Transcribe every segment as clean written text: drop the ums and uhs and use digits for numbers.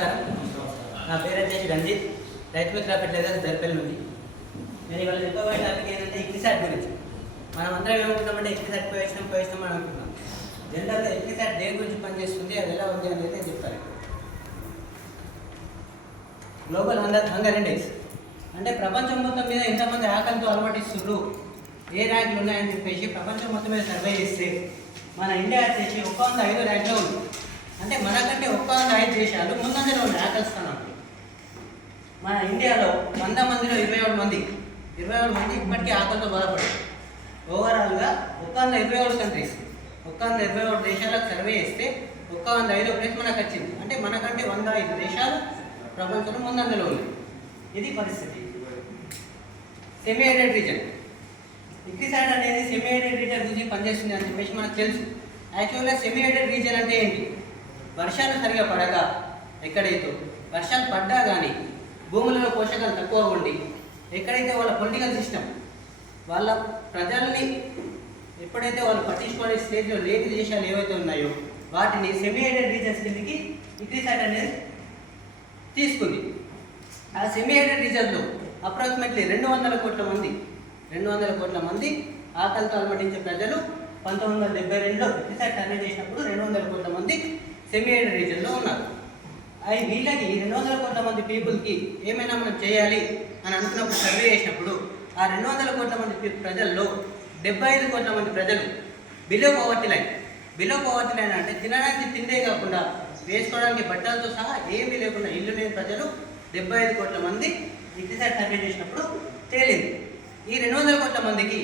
నమస్కారం. నా పేరు వచ్చేసి రంజిత్, రైతు మిత్ర ఫెర్టిలైజర్స్ దర్పల్లి నుండి. నేను ఇవాళ చెప్పబోయే టాపిక్ ఏంటంటే ఇక్రిసాట్ గురించి. మనం అందరం ఏమనుకుంటామంటే ఇక్రిసాట్ పోయిస్తాం అని అనుకుంటున్నాం. జనరల్గా ఇక్రిసాట్ దేని గురించి పనిచేస్తుంది, అది ఎలా ఉంది అనేది నేను చెప్తాను. గ్లోబల్ హంగర్ ఇండెక్స్ అంటే ప్రపంచం మొత్తం మీద ఎంతమంది ఆకలితో అలవాటిస్తున్నారు, ఏ ర్యాంకులు ఉన్నాయని చెప్పేసి ప్రపంచం మొత్తం మీద సర్వే చేస్తే మన ఇండియా వచ్చేసి 105 ర్యాంక్లో ఉంది. అంటే మనకంటే 105 దేశాలు ముందంజలో ఉన్నాయి ఆకలి స్థానాలు. మన ఇండియాలో 100 మందిలో 27 మంది ఇప్పటికీ ఆకలితో బాధపడారు. ఓవరాల్గా 127 కంట్రీస్ 127 దేశాలకు సర్వే చేస్తే 105 ప్లేస్ మనకు వచ్చింది. అంటే మనకంటే 105 దేశాలు ప్రపంచంలో ముందంజలో ఉన్నాయి. ఇది పరిస్థితి. సెమీ ఏడెడ్ రీజన్, ఇక్రిసాట్ అనేది సెమీ ఏడెడ్ రీజన్ గురించి పనిచేస్తుంది అని చెప్పేసి మనకు తెలుసు. యాక్చువల్గా సెమీ ఏడెడ్ రీజన్ అంటే ఏంటి? వర్షాలు సరిగా పడక, ఎక్కడైతే వర్షాలు పడ్డా కానీ భూములలో పోషకాలు తక్కువ ఉండి, ఎక్కడైతే వాళ్ళ పొలిటికల్ సిస్టమ్ వాళ్ళ ప్రజల్ని ఎప్పుడైతే వాళ్ళు పట్టించుకునే స్టేజ్లో లేని దేశాలు ఏవైతే ఉన్నాయో వాటిని సెమీ ఏడెడ్ రీజన్స్ కిందకి ఇక్రిసాట్ అనేది తీసుకుంది. ఆ సెమీ ఏడెడ్ రీజన్లో అప్రాక్సిమేట్లీ 200 కోట్ల మంది ఆకలితో అలమటించే ప్రజలు 1972లో ఇక్రిసాట్ సర్వే చేసినప్పుడు 200 కోట్ల మంది సెమీ ఏడెడ్ రీజన్లో ఉన్నారు. అవి వీళ్ళకి 200 కోట్ల మంది పీపుల్కి ఏమైనా మనం చేయాలి అని అనుకున్నప్పుడు సర్వే చేసినప్పుడు ఆ 200 కోట్ల మంది ప్రజల్లో 75 కోట్ల మంది ప్రజలు బిలో పవర్టీ లైన్ అంటే తినడానికి తిండే కాకుండా వేసుకోవడానికి బట్టలతో సహా ఏమీ లేకుండా ఇల్లు లేని ప్రజలు 75 కోట్ల మంది ఇక్రిసాట్ సర్వే చేసినప్పుడు తేలింది. ఈ 200 కోట్ల మందికి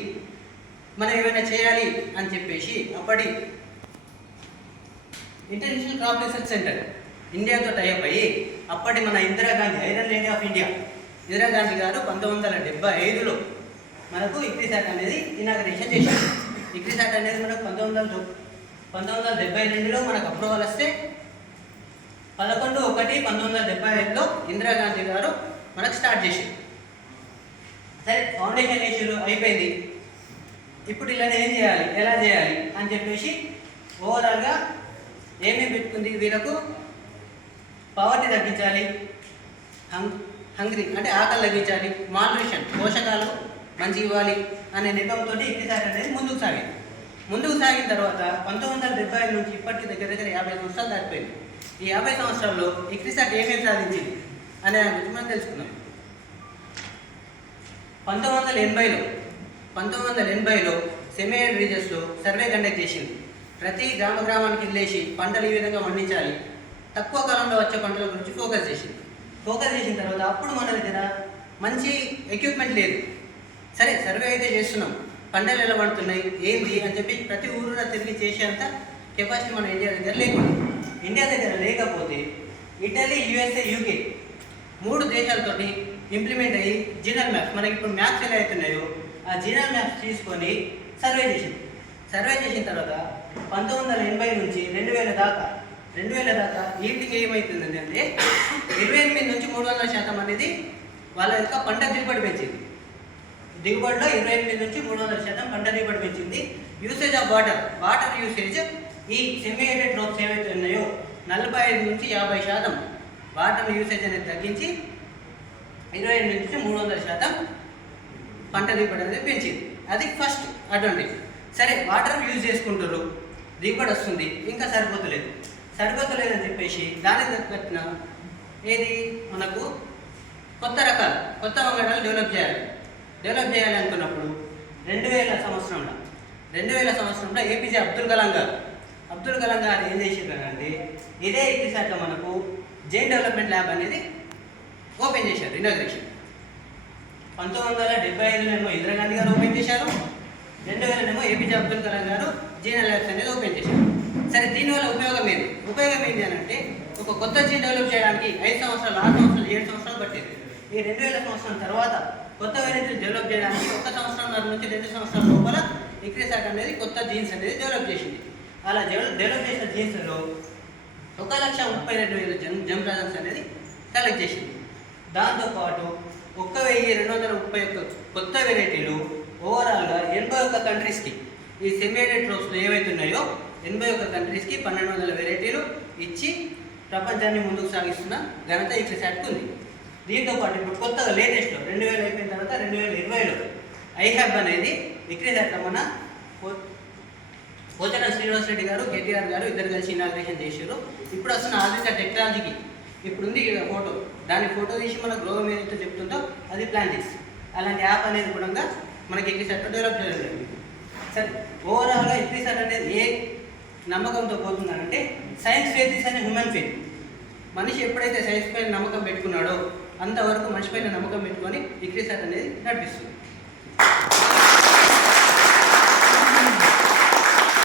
మనం ఏమైనా చేయాలి అని చెప్పేసి అప్పటి ఇంటర్నేషనల్ క్రాప్ రీసెర్చ్ సెంటర్ ఇండియాతో టైఅప్ అయ్యి అప్పటి మన Indira Gandhi, iron lady of India Indira Gandhi garu 1975లో మనకు ఇక్రిసాట్ అనేది ఇనాగరేషన్ చేశారు. ఇక్రిసాట్ అనేది మనకు 1972లో మనకు అప్రూవల్ వస్తే 11/1/1975లో ఇందిరాగాంధీ గారు మనకు స్టార్ట్ చేశారు. సరే, ఫౌండేషన్ ఇష్యూలు అయిపోయింది. ఇప్పుడు ఇలా ఏం చేయాలి, ఎలా చేయాలి అని చెప్పేసి ఓవరాల్గా ఏమేమి పెట్టుకుంది, వీళ్ళకు పవర్టీ తగ్గించాలి, హంగ్రీ అంటే ఆకలి తగ్గించాలి, మాల్న్యూట్రిషన్ పోషకాలు మంచి ఇవ్వాలి అనే నెపంతో ఇక్రిసాట్ అనేది ముందుకు సాగిన తర్వాత 1975 నుంచి ఇప్పటికి దగ్గర 50 సంవత్సరాలు దాటిపోయింది. ఈ 50 సంవత్సరాల్లో ఇక్రిసాట్ ఏమేమి సాధించింది అనే దాని గురించి మనం తెలుసుకుందాం. 1980లో సెమీ ఏడెడ్ రీజన్స్లో సర్వే కండక్ట్ చేసింది. ప్రతి గ్రామానికి వెళ్ళేసి పంటలు ఈ విధంగా పండించాలి, తక్కువ కాలంలో వచ్చే పంటల గురించి ఫోకస్ చేసిన తర్వాత అప్పుడు మన దగ్గర మంచి ఎక్విప్మెంట్ లేదు. సరే, సర్వే అయితే చేస్తున్నాం, పంటలు ఎలా పండుతున్నాయి ఏంది అని చెప్పి ప్రతి ఊరులో తిరిగి చేసేంత కెపాసిటీ మన ఇండియా దగ్గర లేకపోతే ఇటలీ, యూఎస్ఏ, యూకే 3 దేశాలతోటి ఇంప్లిమెంట్ అయ్యి జీనల్ మ్యాప్స్, మనకి ఇప్పుడు మ్యాప్స్ ఎలా అవుతున్నాయో ఆ జీనల్ మ్యాప్స్ తీసుకొని సర్వే చేసిన తర్వాత 1980 నుంచి 2000 దాకా ఈల్డింగ్ ఏమవుతుందండి అంటే 28 నుంచి 300% అనేది వాళ్ళ యొక్క పంట దిగుబడి పెంచింది. దిగుబడిలో 28 నుంచి 300% పంట దిగుబడి పెంచింది. యూసేజ్ ఆఫ్ వాటర్ యూసేజ్ ఈ సెమీ ఏడెడ్ క్రాప్స్ ఏవైతే ఉన్నాయో 45 నుంచి 50% వాటర్ యూసేజ్ అనేది తగ్గించి 28 నుంచి 300% పంట దిగుబడి అనేది పెంచింది. అది ఫస్ట్ అడ్వాంటేజ్. సరే, వాటర్ యూజ్ చేసుకుంటారు, దిగుబడి వస్తుంది, ఇంకా సరిపోతలేదని చెప్పేసి దానికి తగ్గట్టిన ఏది మనకు కొత్త వంగడాలు డెవలప్ చేయాలి అనుకున్నప్పుడు 2000 సంవత్సరంలో ఏపీజే అబ్దుల్ కలాం గారు ఏం చేశారంటే ఇదే ఇక్రిసాట్లో మనకు జైన్ డెవలప్మెంట్ ల్యాబ్ అనేది ఓపెన్ చేశారు. ఇనాగ్రేషన్ 1975లో ఇందిరాగాంధీ గారు ఓపెన్ చేశారు, 2000 ఏపీజే అబ్దుల్ కలాం గారు జీన్ ల్యాబ్స్ అనేది ఓపెన్ చేశారు. సరే, దీనివల్ల ఉపయోగం ఏంటి అని అంటే ఒక కొత్త జీన్ డెవలప్ చేయడానికి 5 సంవత్సరాలు, 6 సంవత్సరాలు, 7 సంవత్సరాలు పట్టేది. ఈ 2000 సంవత్సరం తర్వాత కొత్త వెరైటీలు డెవలప్ చేయడానికి 1 సంవత్సరంన్నర నుంచి 2 సంవత్సరాల లోపల ఇక్రిసాట్ అనేది కొత్త జీన్స్ అనేది డెవలప్ చేసింది. అలా డెవలప్ చేసిన జీన్స్లో 1,32,000 జెమ్ అనేది కలెక్ట్ చేసింది. దాంతోపాటు 1,231 కొత్త వెరైటీలు ఓవరాల్గా 81 కంట్రీస్కి ఈ సెమీ ఏడెడ్ క్రాప్స్లో ఏవైతే ఉన్నాయో 81 కంట్రీస్కి 1,200 వెరైటీలు ఇచ్చి ప్రపంచాన్ని ముందుకు సాగిస్తున్న ఘనత ఈ క్రిసాట్కు ఉంది. దీంతో పాటు ఇప్పుడు కొత్తగా లేటెస్ట్లో 2000 అయిపోయిన తర్వాత 2020లో ఐహాబ్ అనేది విక్రీసాట్లో మన పోచారం శ్రీనివాస్ రెడ్డి గారు, కేటీఆర్ గారు ఇద్దరు కలిసి ఇనాగ్రేషన్ చేశారు. ఇప్పుడు వస్తున్న ఆధునిక టెక్నాలజీకి ఇప్పుడు ఉంది ఫోటో, దాని ఫోటో తీసి మన గ్రోహం ఏదైతే చెప్తుందో అది ప్లాంటిక్స్. అలాంటి యాప్ అనేది కూడా మనకి ఎక్కిసాట్లో డెవలప్ చేయడం జరిగింది. సరే, ఓవరాల్గా ఎక్కిసాట్ అనేది ఏ నమ్మకంతో పోతున్నారంటే సైన్స్ ఫెయిత్ ఇస్ అనే హ్యూమన్ ఫెయిత్. మనిషి ఎప్పుడైతే సైన్స్ పైన నమ్మకం పెట్టుకున్నాడో అంతవరకు మనిషి పైన నమ్మకం పెట్టుకొని ఎక్కిసాట్ అనేది నడిపిస్తుంది.